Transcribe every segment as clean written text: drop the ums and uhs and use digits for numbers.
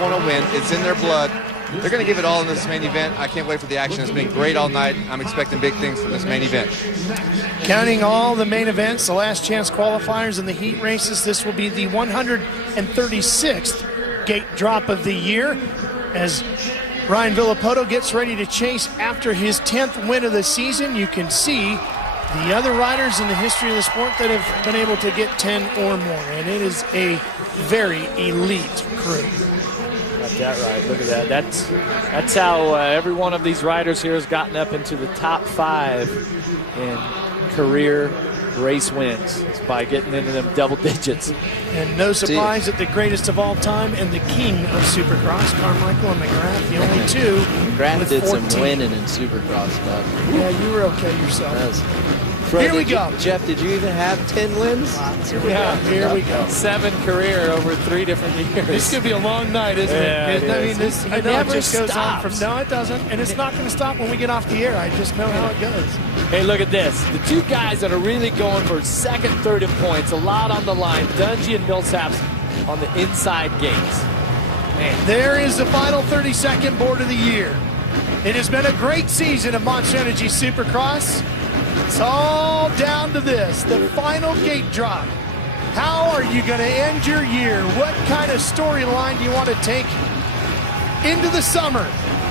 want to win. It's in their blood. They're going to give it all in this main event. I can't wait for the action. It's been great all night. I'm expecting big things from this main event. Counting all the main events, the last chance qualifiers and the heat races, this will be the 136th gate drop of the year as Ryan Villapoto gets ready to chase after his 10th win of the season. You can see the other riders in the history of the sport that have been able to get 10 or more, and it is a very elite crew. Got that right. Look at that. That's how every one of these riders here has gotten up into the top 5 in career race wins. It's by getting into them double digits. And no surprise that the greatest of all time and the king of Supercross, Carmichael and McGrath, the only two. McGrath did some winning in Supercross, but yeah, you were okay yourself. Here we go. Jeff, did you even have 10 wins? Here we go. 7 career over 3 different years. This could be a long night, isn't it? It I mean, is. I know it just goes on from. No, it doesn't, and it's not going to stop when we get off the air. I just know how it goes. Hey, look at this. The two guys that are really going for second, third in points, a lot on the line. Dungey and Millsaps on the inside gates. Man. There is the final 32nd board of the year. It has been a great season of Monster Energy Supercross. It's all down to this, the final gate drop. How are you going to end your year? What kind of storyline do you want to take into the summer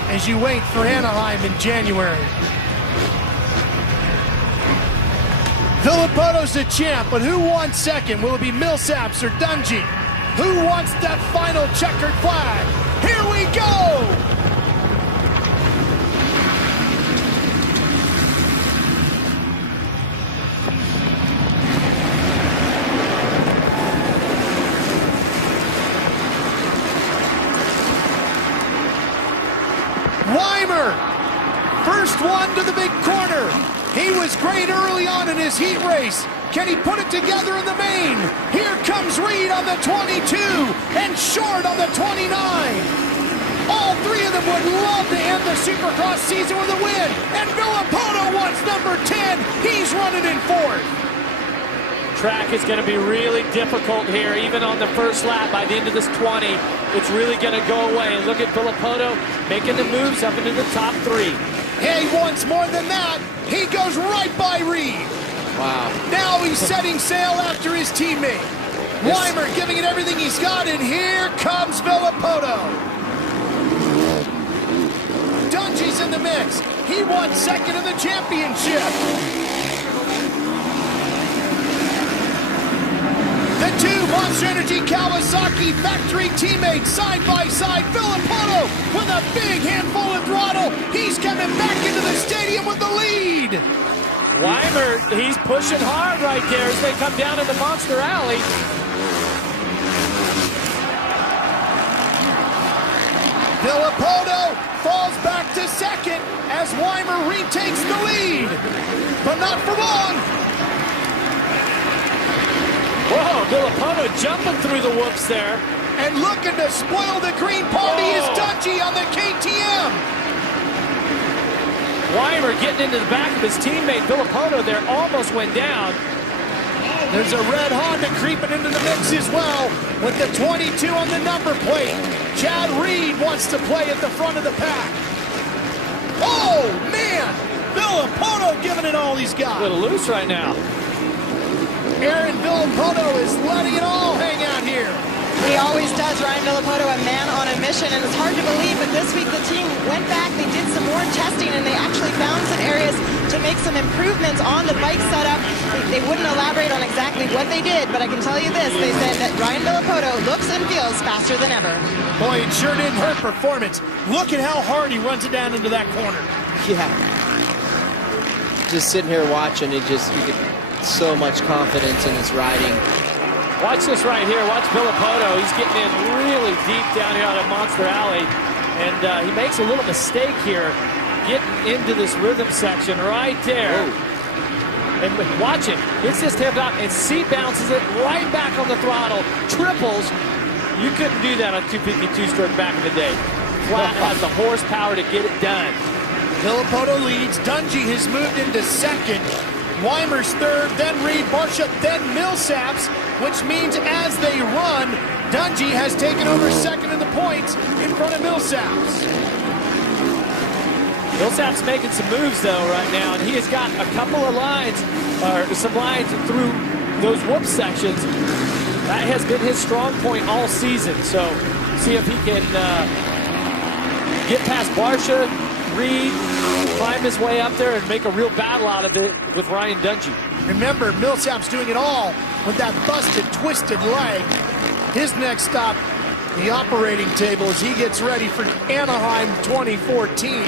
as you wait for Anaheim in January? Villapoto's the champ, but who won second? Will it be Millsaps or Dungey? Who wants that final checkered flag? Here we go! Weimer, first one to the big corner. He was great early on in his heat race. Can he put it together in the main? Here comes Reed on the 22 and Short on the 29. All 3 of them would love to end the Supercross season with a win. And Villapoto wants number 10. He's running in 4th. Track is going to be really difficult here, even on the first lap. By the end of this 20, it's really going to go away. And look at Villapoto making the moves up into the top 3. Hey, he wants more than that. He goes right by Reed. Wow. Now he's setting sail after his teammate. Weimer giving it everything he's got, and here comes Villapoto. Dungey's in the mix. He won second in the championship. The 2 Monster Energy Kawasaki factory teammates side by side. Villapoto with a big handful of throttle. He's coming back into the stadium with the lead. Weimer, he's pushing hard right there as they come down into Monster Alley. Villapoto falls back to second as Weimer retakes the lead, but not for long. Whoa, Villapoto jumping through the whoops there. And looking to spoil the green party is Dungey on the KTM. Weimer getting into the back of his teammate Villapoto there, almost went down. There's a red Honda creeping into the mix as well with the 22 on the number plate. Chad Reed wants to play at the front of the pack. Oh, man! Villapoto giving it all he's got. A little loose right now. Aaron Villapoto is letting it all hang out here. He always does, Ryan Villapoto, a man on a mission, and it's hard to believe, but this week the team went back, they did some more testing, and they actually found some areas to make some improvements on the bike setup. They wouldn't elaborate on exactly what they did, but I can tell you this, they said that Ryan Villapoto looks and feels faster than ever. Boy, it sure didn't hurt performance. Look at how hard he runs it down into that corner. Yeah. Just sitting here watching, you get so much confidence in his riding. Watch this right here. Watch Villapoto. He's getting in really deep down here out of Monster Alley. And he makes a little mistake here getting into this rhythm section right there. Whoa. And watch it. Hits this tip out and seat bounces it right back on the throttle. Triples. You couldn't do that on 252 stroke back in the day. Flat has the horsepower to get it done. Villapoto leads. Dungey has moved into second. Weimer's third, then Reed, Barcia, then Millsaps, which means as they run, Dungey has taken over second in the points in front of Millsaps. Millsap's making some moves, though, right now, and he has got a couple of lines, or some lines through those whoop sections. That has been his strong point all season, so see if he can get past Barsha, Reed, climb his way up there, and make a real battle out of it with Ryan Dungey. Remember, Millsap's doing it all with that busted, twisted leg. His next stop, the operating table, as he gets ready for Anaheim 2014.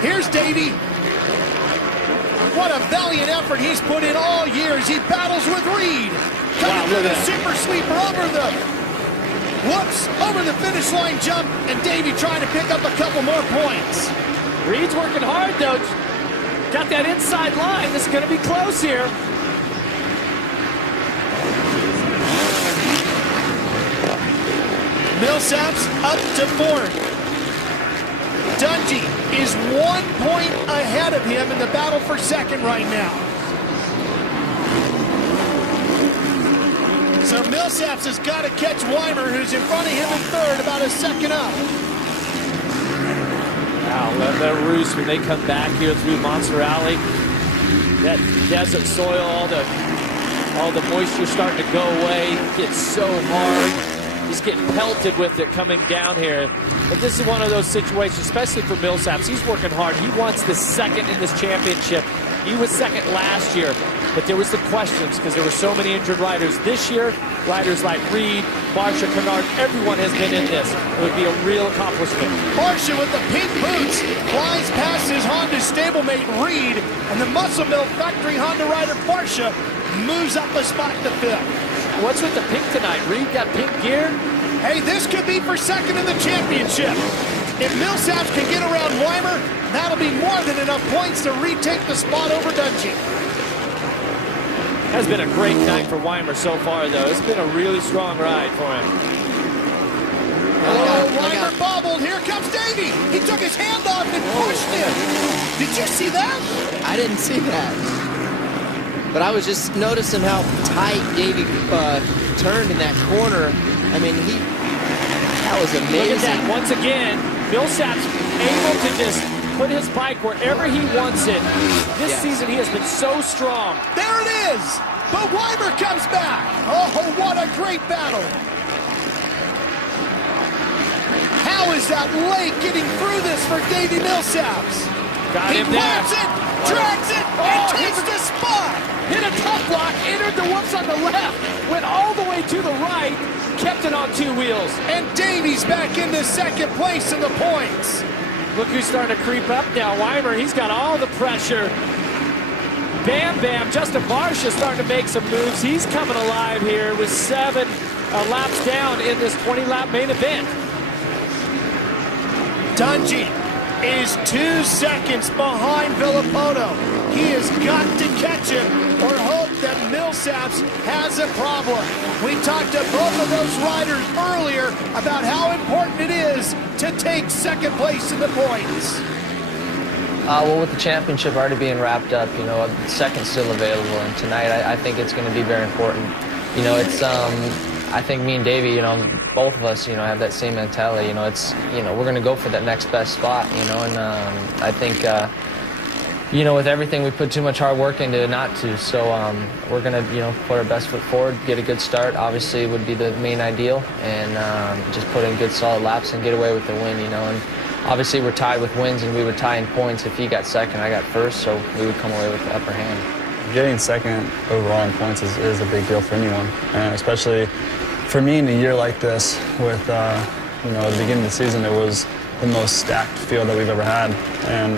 Here's Davey. What a valiant effort he's put in all year as he battles with Reed. Coming through the super sweeper over the whoops, over the finish line jump, and Davey trying to pick up a couple more points. Reed's working hard, though. Got that inside line. This is going to be close here. Millsaps up to fourth. Dungey is 1 point ahead of him in the battle for second right now. So Millsaps has got to catch Weimer, who's in front of him in third, about a second up. Wow, that roost when they come back here through Monster Alley, that desert soil, all the moisture starting to go away, gets so hard. He's getting pelted with it coming down here. But this is one of those situations, especially for Millsaps. He's working hard. He wants the second in this championship. He was second last year, but there was the questions because there were so many injured riders. This year, riders like Reed, Barsha, Kennard, everyone has been in this. It would be a real accomplishment. Barsha with the pink boots flies past his Honda stablemate Reed, and the Muscle Mill factory Honda rider Barsha moves up a spot to fifth. What's with the pink tonight? Reed got pink gear? Hey, this could be for second in the championship. If Millsaps can get around Weimer, that'll be more than enough points to retake the spot over Dungey. Has been a great night for Weimer so far, though. It's been a really strong ride for him. Oh, Weimer bobbled. Here comes Davey. He took his hand off and pushed him. Did you see that? I didn't see that. But I was just noticing how tight Davey turned in that corner. I mean, that was amazing. Look at that. Once again, Millsaps able to just put his bike wherever he wants it. This season, he has been so strong. There it is. But Weimer comes back. Oh, what a great battle. How is that leg getting through this for Davey Millsaps? Got him there. He grabs it, drags it, and takes the spot. Hit a tough block, entered the whoops on the left, went all the way to the right, kept it on two wheels. And Davey's back into second place in the points. Look who's starting to creep up now. Weimer, he's got all the pressure. Bam Bam, Justin Barsha starting to make some moves. He's coming alive here with 7 laps down in this 20-lap main event. Dungey is 2 seconds behind Villapoto. He has got to catch him or hope that Millsaps has a problem. We talked to both of those riders earlier about how important it is to take second place in the points. Well, with the championship already being wrapped up, you know, second's still available, and tonight I think it's going to be very important. You know, it's I think me and Davey, you know, both of us, you know, have that same mentality. You know, it's, you know, we're going to go for that next best spot, you know, and I think, you know, with everything, we put too much hard work into not to. So we're going to, you know, put our best foot forward, get a good start. Obviously, would be the main ideal, and just put in good solid laps and get away with the win, you know. And obviously, we're tied with wins, and we would tie in points. If he got second, I got first, so we would come away with the upper hand. Getting second overall in points is a big deal for anyone, and especially for me in a year like this with, you know, at the beginning of the season, it was the most stacked field that we've ever had. And,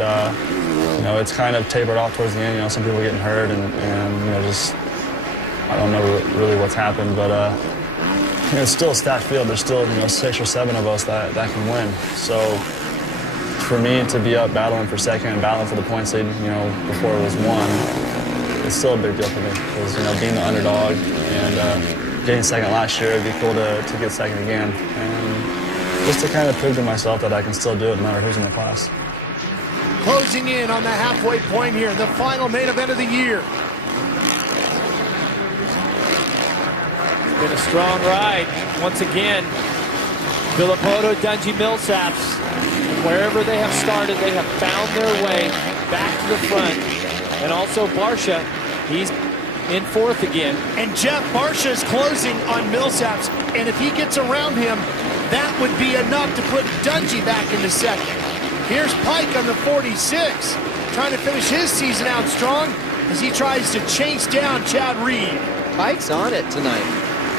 you know, it's kind of tapered off towards the end. You know, some people getting hurt and you know, just, I don't know really what's happened, but, you know, it's still a stacked field. There's still, you know, 6 or 7 of us that can win. So for me to be up battling for second and battling for the points lead, you know, before it was won, it's still a big deal for me. Because, you know, being the underdog and getting second last year, it'd be cool to get second again. And just to kind of prove to myself that I can still do it no matter who's in the class. Closing in on the halfway point here, the final main event of the year. Been a strong ride. Once again, Villapoto, Dungey, Millsaps, wherever they have started, they have found their way back to the front. And also Barsha, he's in fourth again. And Jeff, Barsha is closing on Millsaps, and if he gets around him, that would be enough to put Dungey back into second. Here's Pike on the 46, trying to finish his season out strong as he tries to chase down Chad Reed. Pike's on it tonight.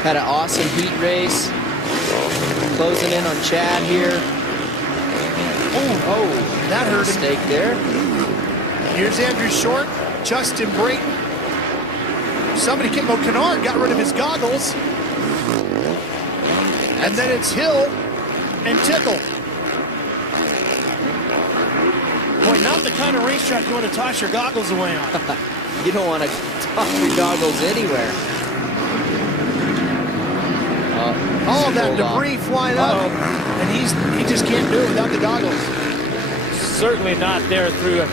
Had an awesome heat race. Closing in on Chad here. Oh, that hurt him. Mistake there. Here's Andrew Short, Justin Brayton. Somebody came, Kennard got rid of his goggles. And then it's Hill and Tickle. Boy, not the kind of racetrack you want to toss your goggles away on. You don't want to toss your goggles anywhere. All that debris flying up, and he just can't do it without the goggles. Certainly not there through.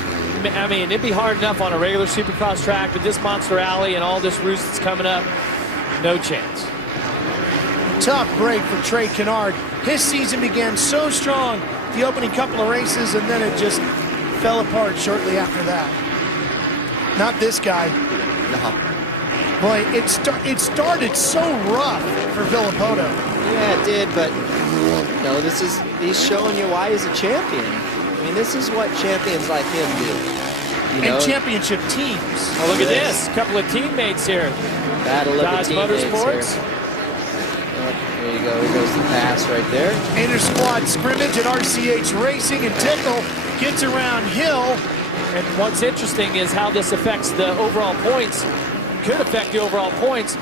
I mean, it'd be hard enough on a regular Supercross track, but this Monster Alley and all this roost that's coming up, no chance. Tough break for Trey Kennard. His season began so strong the opening couple of races, and then it just fell apart shortly after that. Not this guy. No. Boy, it started so rough for Villapoto. Yeah, it did, but no, he's showing you why he's a champion. I mean, this is what champions like him do. And championship teams. Oh, look at this. A couple of teammates here. Battle of the teammates Motorsports. here. There you go. Here goes the pass right there. Inter-squad scrimmage at RCH Racing, and Tickle gets around Hill. And what's interesting is how this affects the overall points. Could affect the overall points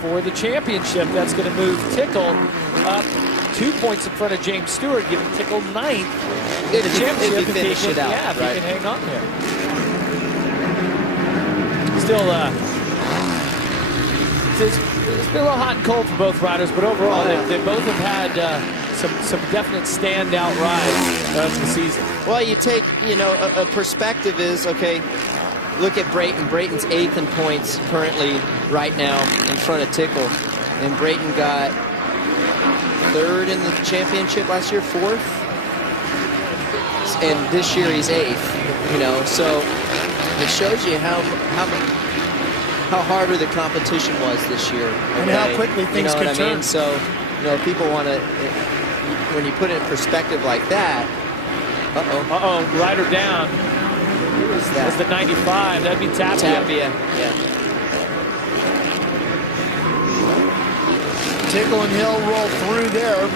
for the championship. That's going to move Tickle up 2 points in front of James Stewart, giving Tickle ninth. If he finish it out, yeah, if right. he can hang on there. Still, it's been a little hot and cold for both riders, but overall, they both have had some definite standout rides of the season. Well, you take, a perspective is, okay, look at Brayton. Brayton's 8th in points currently right now in front of Tickle. And Brayton got 3rd in the championship last year, 4th. And this year he's 8th, so it shows you how harder the competition was this year. Okay? And how quickly things could turn. Mean? So, people want to, when you put it in perspective like that, rider down. Who is that? That's the 95. That'd be Tapia. Yeah. Tickle and Hill roll through there.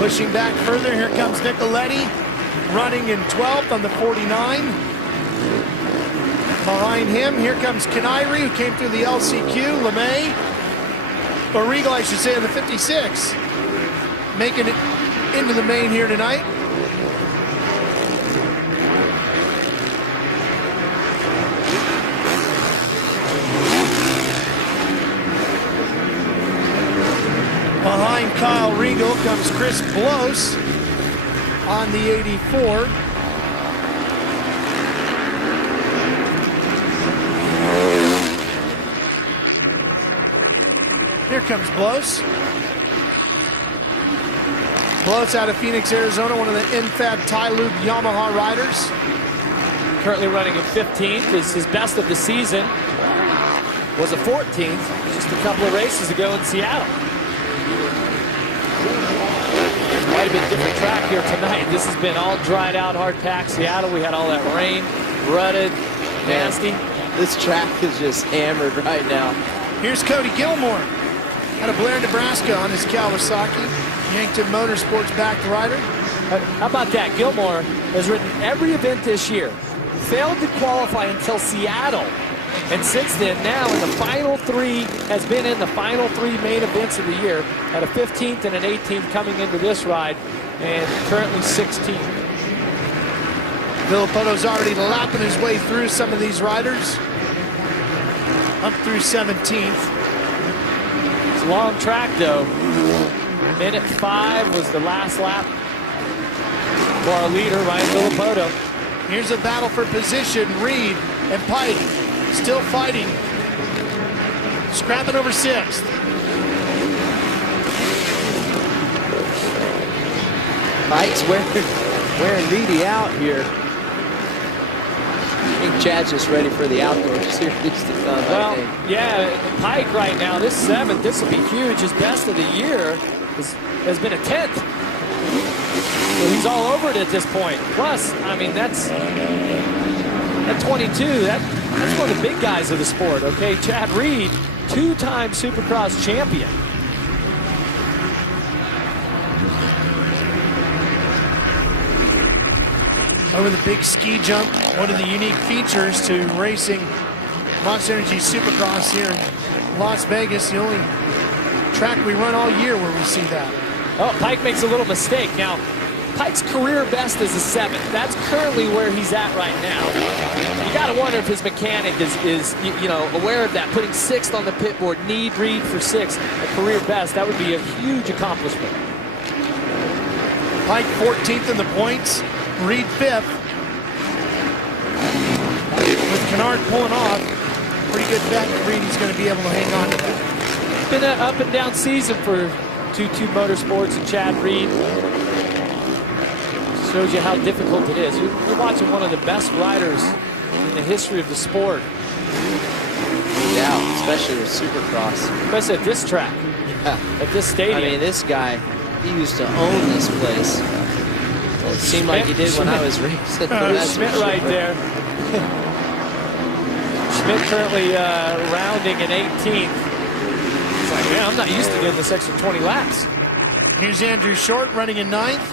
Pushing back further, here comes Nicoletti, running in 12th on the 49. Behind him, here comes Kanairi, who came through the LCQ, LeMay, or Regal, I should say, on the 56. Making it into the main here tonight. Behind Kyle Regal comes Chris Blos on the 84. Here comes Blos. Blos out of Phoenix, Arizona, one of the NFAB Tylube Yamaha riders. Currently running in 15th. Is his best of the season. Was a 14th just a couple of races ago in Seattle. Quite a bit different track here tonight. This has been all dried out, hard packed Seattle. We had all that rain, rutted, nasty. This track is just hammered right now. Here's Cody Gilmore out of Blair, Nebraska on his Kawasaki. Yankton Motorsports backed rider. How about that? Gilmore has ridden every event this year. Failed to qualify until Seattle. And since then, now in the final 3, has been in the final 3 main events of the year. Had a 15th and an 18th coming into this ride, and currently 16th. Villapoto's already lapping his way through some of these riders. Up through 17th. It's a long track, though. Minute 5 was the last lap for our leader, Ryan Villapoto. Here's a battle for position. Reed and Pike still fighting. scrapping over 6th. Pike's wearing Reedy out here. I think Chad's just ready for the outdoor series to come. Well, yeah, Pike right now, this 7th, this will be huge. His best of the year has been a 10th. So he's all over it at this point. Plus, I mean, that's at 22, that's one of the big guys of the sport, okay? Chad Reed, 2-time Supercross champion. Over the big ski jump, one of the unique features to racing Monster Energy Supercross here in Las Vegas, the only track we run all year where we see that. Oh, Pike makes a little mistake. Now, Pike's career best is a 7th. That's currently where he's at right now. You got to wonder if his mechanic is you know, aware of that. Putting 6th on the pit board, need Reed for 6th, a career best. That would be a huge accomplishment. Pike 14th in the points, Reed 5th. With Kennard pulling off, pretty good bet that Reed is going to be able to hang on to that. It's been an up and down season for 2-2 Motorsports and Chad Reed. Shows you how difficult it is. You're watching one of the best riders in the history of the sport. Yeah, especially with Supercross. Especially at this track, at this stadium. I mean, this guy, he used to own this place. Well, it seemed like he did when I was racing. Schmidt right there. Schmidt currently rounding in 18th. It's like, man, I'm not used to doing this extra 20 laps. Here's Andrew Short running in 9th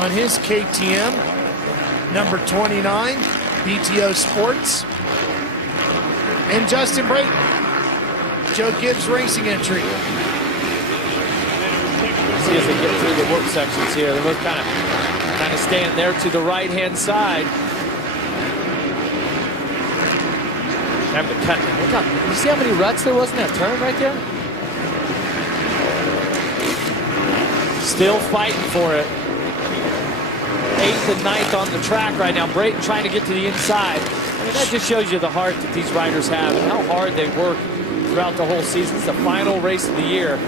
on his KTM, number 29, BTO Sports. And Justin Brayton, Joe Gibbs Racing entry. See as they get through the work sections here, they're both kind of staying there to the right-hand side. Having to cut. Look out. You see how many ruts there was in that turn right there? Still fighting for it. 8th and 9th on the track right now. Brayton trying to get to the inside. I mean, that just shows you the heart that these riders have and how hard they work throughout the whole season. It's the final race of the year.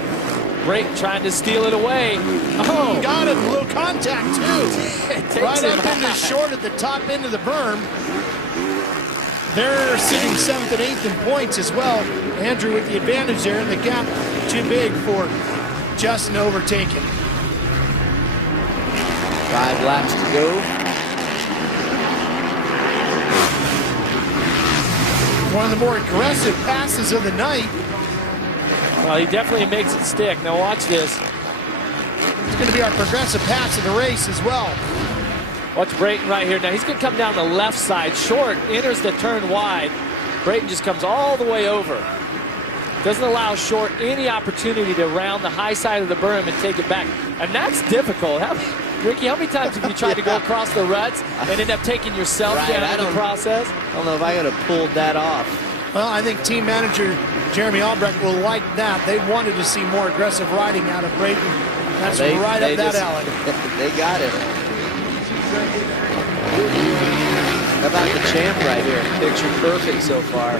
Brayton trying to steal it away. Oh, got him. A little contact, too. Right up him into Short at the top end of the berm. They're sitting 7th and 8th in points as well. Andrew with the advantage there, and the gap too big for Justin to overtake him. 5 laps to go. One of the more aggressive passes of the night. Well, he definitely makes it stick. Now watch this. It's going to be our progressive pass of the race as well. Watch Brayton right here. Now he's going to come down the left side. Short enters the turn wide. Brayton just comes all the way over. Doesn't allow Short any opportunity to round the high side of the berm and take it back. And that's difficult. Ricky, how many times have you tried to go across the ruts and end up taking yourself down in the process? I don't know if I could have pulled that off. Well, I think team manager Jeremy Albrecht will like that. They wanted to see more aggressive riding out of Brayton. That's right up that alley. They got it. How about the champ right here? Picture perfect so far.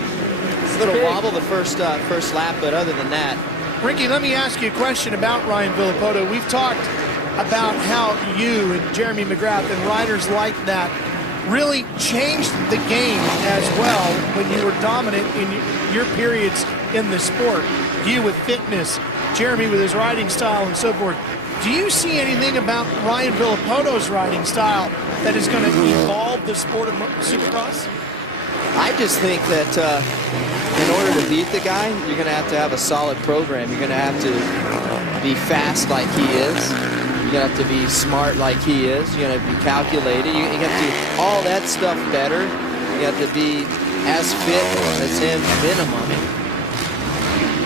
It's a little wobble the first lap, but other than that. Ricky, let me ask you a question about Ryan Villopoto. We've talked about how you and Jeremy McGrath and riders like that really changed the game as well when you were dominant in your periods in the sport. You with fitness, Jeremy with his riding style and so forth. Do you see anything about Ryan Villopoto's riding style that is going to evolve the sport of Supercross? I just think that in order to beat the guy, you're going to have a solid program. You're going to have to be fast like he is. You're going to have to be smart like he is. You're going to be calculated. You have to do all that stuff better. You have to be as fit as him minimum.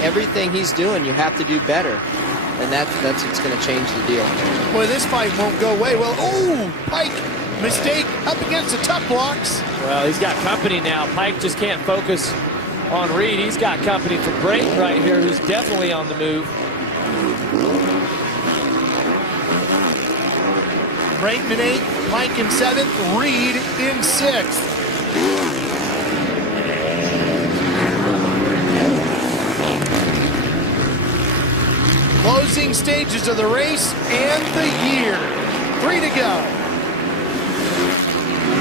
Everything he's doing, you have to do better. And that's what's going to change the deal. Boy, this fight won't go away. Well, oh, Pike, mistake up against the tough blocks. Well, he's got company now. Pike just can't focus on Reed. He's got company from Brayton right here, who's definitely on the move. Brayton in 8th, Pike in 7th, Reed in 6th. Closing stages of the race and the year. 3 to go.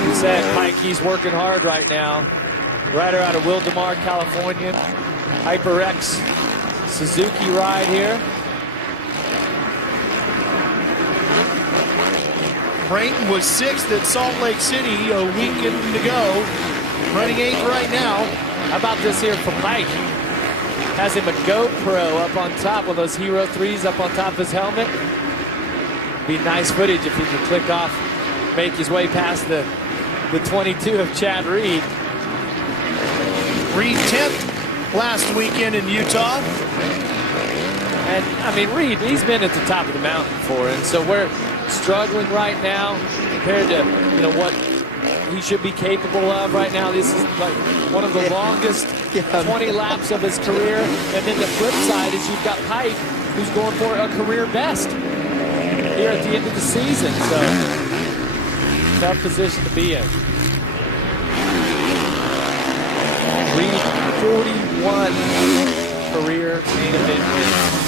He said Pike, he's working hard right now. Rider out of Wildomar, California. HyperX Suzuki ride here. Brayton was 6th at Salt Lake City a weekend ago. Running 8th right now. How about this here for Pike? Has him a GoPro up on top with those Hero 3s up on top of his helmet. Be nice footage if he can click off, make his way past the 22 of Chad Reed. Reed 10th last weekend in Utah. And I mean, Reed, he's been at the top of the mountain before, and so we're struggling right now compared to what he should be capable of right now. This is like one of the longest 20 laps of his career. And then the flip side is you've got Pike, who's going for a career best here at the end of the season. So tough position to be in. Reed, 41 career main event wins.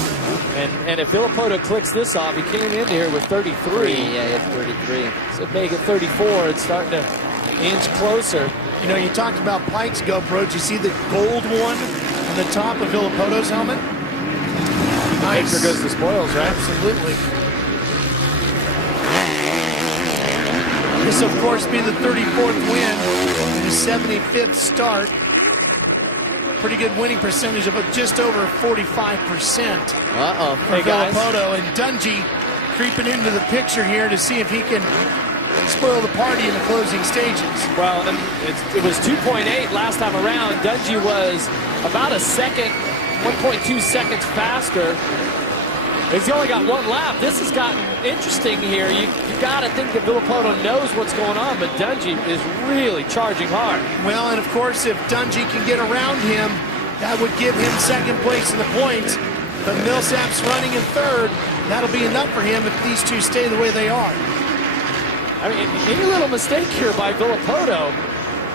And if Villapoto clicks this off, he came in here with 33. Yeah, he had 33. So make it 34. It's starting to inch closer. You know, you talked about Pike's GoPro. Did you see the gold one on the top of Villapoto's helmet? Nice. There goes the spoils, right? Absolutely. This, of course, be the 34th win in his 75th start. Pretty good winning percentage of just over 45%. Uh-oh. For Villapoto, and Dungey creeping into the picture here to see if he can spoil the party in the closing stages. Well, it was 2.8 last time around. Dungey was about a second, 1.2 seconds faster. He's only got one lap. This has gotten interesting here. You got to think that Villapoto knows what's going on, but Dungey is really charging hard. Well, and of course, if Dungey can get around him, that would give him second place in the points. But Millsap's running in third. That'll be enough for him if these two stay the way they are. I mean, any little mistake here by Villapoto,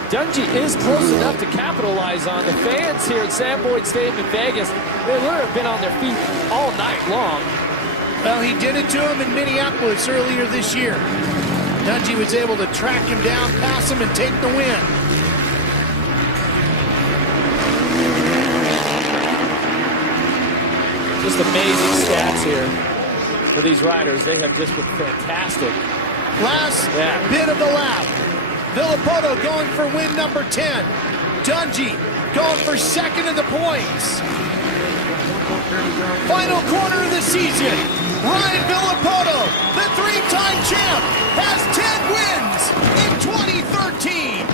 Dungey is close enough to capitalize on. The fans here at Sam Boyd Stadium in Vegas, they literally have been on their feet all night long. Well, he did it to him in Minneapolis earlier this year. Dungey was able to track him down, pass him, and take the win. Just amazing stats here for these riders. They have just been fantastic. Last bit of the lap. Villapoto going for win number 10. Dungey going for second in the points. Final quarter of the season. Ryan Villapoto, the three-time champ, has 10 wins in 2013.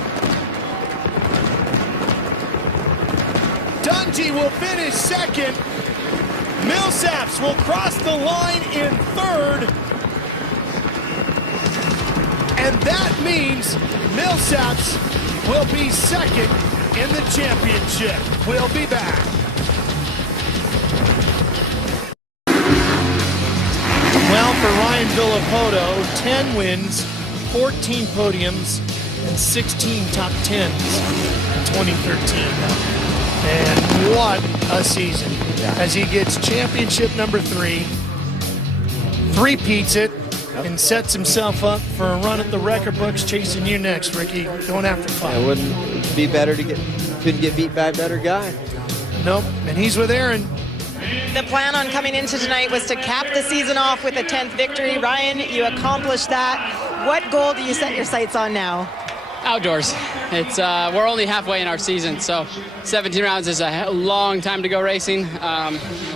Dungey will finish second. Millsaps will cross the line in third. And that means Millsaps will be second in the championship. We'll be back. Well, for Ryan Villapoto, 10 wins, 14 podiums, and 16 top 10s in 2013. And what a season. As he gets championship number 3, three-peats it, and sets himself up for a run at the record books. Chasing you next, Ricky. Going after 5. It wouldn't be better to couldn't get beat by a better guy. Nope, and he's with Aaron. The plan on coming into tonight was to cap the season off with a 10th victory. Ryan, you accomplished that. What goal do you set your sights on now? Outdoors. It's we're only halfway in our season, so 17 rounds is a long time to go racing.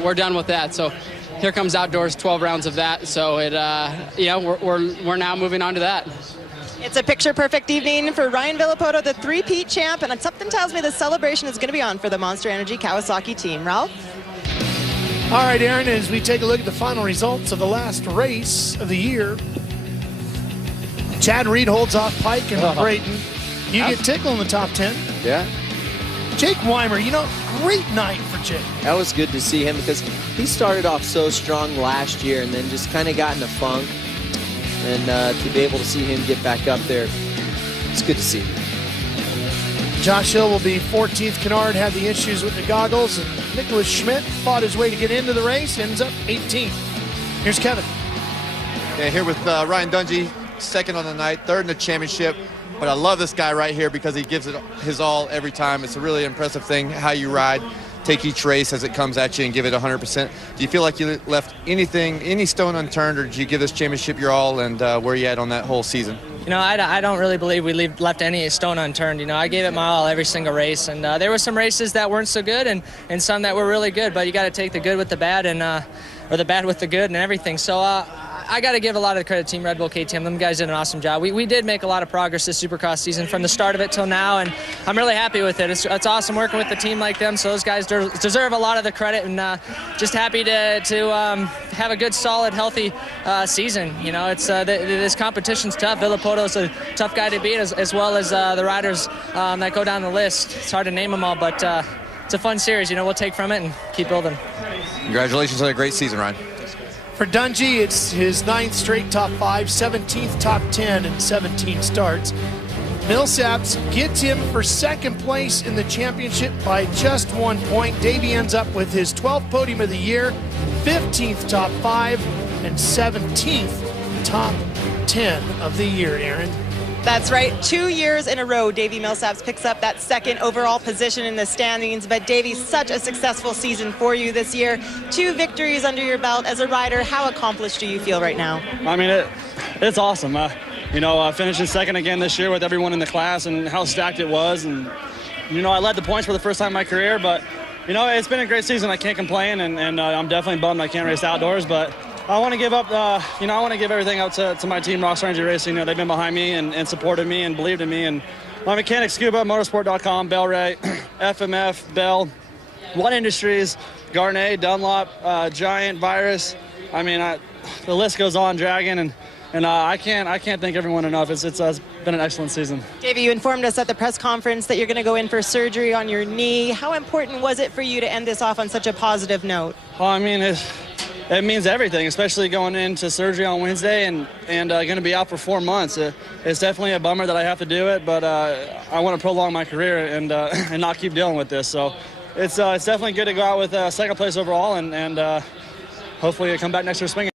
We're done with that, so here comes outdoors, 12 rounds of that. So it, we're now moving on to that. It's a picture-perfect evening for Ryan Villapoto, the three-peat champ, and something tells me the celebration is going to be on for the Monster Energy Kawasaki team. Ralph? All right, Aaron, as we take a look at the final results of the last race of the year, Chad Reed holds off Pike and Brayton. You get Tickle in the top 10. Yeah. Jake Weimer, great night for Jake. That was good to see him because he started off so strong last year and then just kind of got in a funk. And to be able to see him get back up there, it's good to see. Josh Hill will be 14th. Kennard had the issues with the goggles, and Nicholas Schmidt fought his way to get into the race, ends up 18th. Here's Kevin. Yeah, here with Ryan Dungey, second on the night, third in the championship. But I love this guy right here because he gives it his all every time. It's a really impressive thing how you ride, take each race as it comes at you and give it 100%. Do you feel like you left any stone unturned, or did you give this championship your all, and where are you at on that whole season? You know, I don't really believe we left any stone unturned. You know, I gave it my all every single race, and there were some races that weren't so good and some that were really good, but you got to take the good with the bad and or the bad with the good and everything. So I got to give a lot of credit to Team Red Bull KTM. Them guys did an awesome job. We did make a lot of progress this Supercross season from the start of it till now, and I'm really happy with it. It's awesome working with a team like them, so those guys deserve a lot of the credit, and just happy to have a good, solid, healthy season. You know, it's this competition's tough. Villopoto's a tough guy to beat, as well as the riders that go down the list. It's hard to name them all, but it's a fun series. You know, we'll take from it and keep building. Congratulations on a great season, Ryan. For Dungey, it's his 9th straight top 5, 17th top 10 in 17 starts. Millsaps gets him for second place in the championship by just 1 point. Davey ends up with his 12th podium of the year, 15th top 5, and 17th top 10 of the year, Aaron. That's right. 2 years in a row, Davey Millsaps picks up that second overall position in the standings. But Davey, such a successful season for you this year. 2 victories under your belt as a rider. How accomplished do you feel right now? I mean, it's awesome. You know, finishing second again this year with everyone in the class and how stacked it was. And, you know, I led the points for the first time in my career. But, you know, it's been a great season. I can't complain. And I'm definitely bummed I can't race outdoors. But I want to give up, I want to give everything out to my team, Rockstar Energy Racing. You know, they've been behind me and supported me and believed in me. And my mechanics, Scuba, Motorsport.com, Bell Ray, FMF, Bell, One Industries, Garnet, Dunlop, Giant, Virus. I mean, the list goes on, Dragon, and I can't thank everyone enough. It's been an excellent season. Davey, you informed us at the press conference that you're going to go in for surgery on your knee. How important was it for you to end this off on such a positive note? Well, I mean, it means everything, especially going into surgery on Wednesday and going to be out for 4 months. It's definitely a bummer that I have to do it, but I want to prolong my career and not keep dealing with this. So it's definitely good to go out with second place overall and hopefully come back next year swinging.